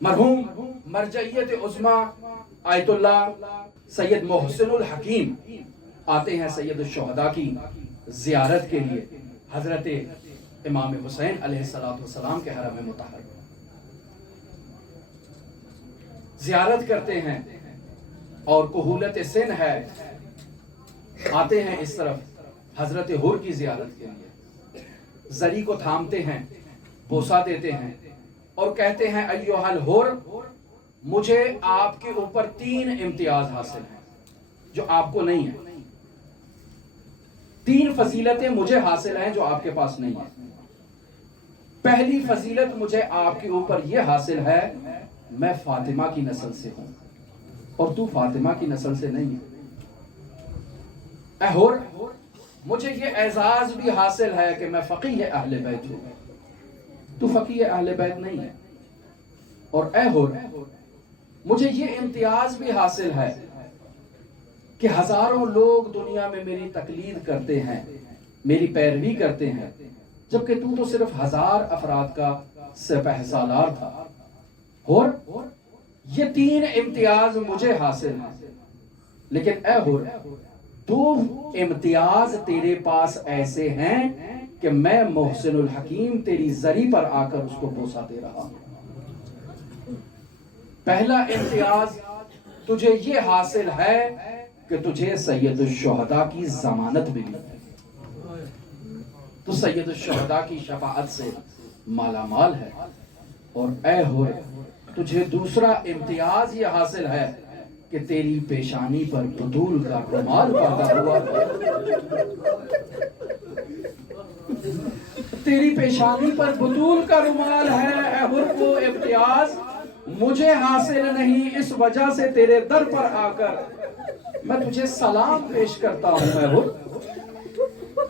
مرحوم مرجعیت عظما آیت اللہ سید محسن الحکیم آتے ہیں سید الشہداء کی زیارت کے لیے حضرت امام حسین علیہ السلام کے حرم مطہر، زیارت کرتے ہیں اور کہولت سن ہے، آتے ہیں اس طرف حضرت حر کی زیارت کے لیے، زری کو تھامتے ہیں، بوسہ دیتے ہیں اور کہتے ہیں ایھا الحر، مجھے آپ کے اوپر 3 امتیاز حاصل ہیں جو آپ کو نہیں ہیں، 3 فضیلتیں مجھے حاصل ہیں جو آپ کے پاس نہیں ہیں۔ پہلی فضیلت مجھے آپ کے اوپر یہ حاصل ہے، میں فاطمہ کی نسل سے ہوں اور تو فاطمہ کی نسل سے نہیں ہے۔ اے حر، مجھے یہ اعزاز بھی حاصل ہے کہ میں فقیہ اہل بیت ہوں، تو فقیہ اہل بیت نہیں ہے۔ اور اے حر، مجھے یہ امتیاز بھی حاصل ہے کہ ہزاروں لوگ دنیا میں میری تقلید کرتے ہیں، میری پیروی کرتے ہیں، جبکہ تو صرف 1000 افراد کا سپہ سالار تھا۔ حر، یہ 3 امتیاز مجھے حاصل ہیں، لیکن اے حر، 2 امتیاز تیرے پاس ایسے ہیں کہ میں محسن الحکیم تیری زری پر آ کر اس کو بوسہ دے رہا ہوں۔ پہلا امتیاز تجھے یہ حاصل ہے کہ تجھے سید الشہداء کی ضمانت ملی، تو سید الشہداء کی شفاعت سے مالا مال ہے۔ اور اے حر، تجھے دوسرا امتیاز یہ حاصل ہے کہ تیری پیشانی پر بطول کا رومال باندھا ہوا ہے، تیری پیشانی پر بطول کا رومال ہے۔ اے حر، وہ امتیاز مجھے حاصل نہیں، اس وجہ سے تیرے در پر آ کر میں تجھے سلام پیش کرتا ہوں۔ اے حر،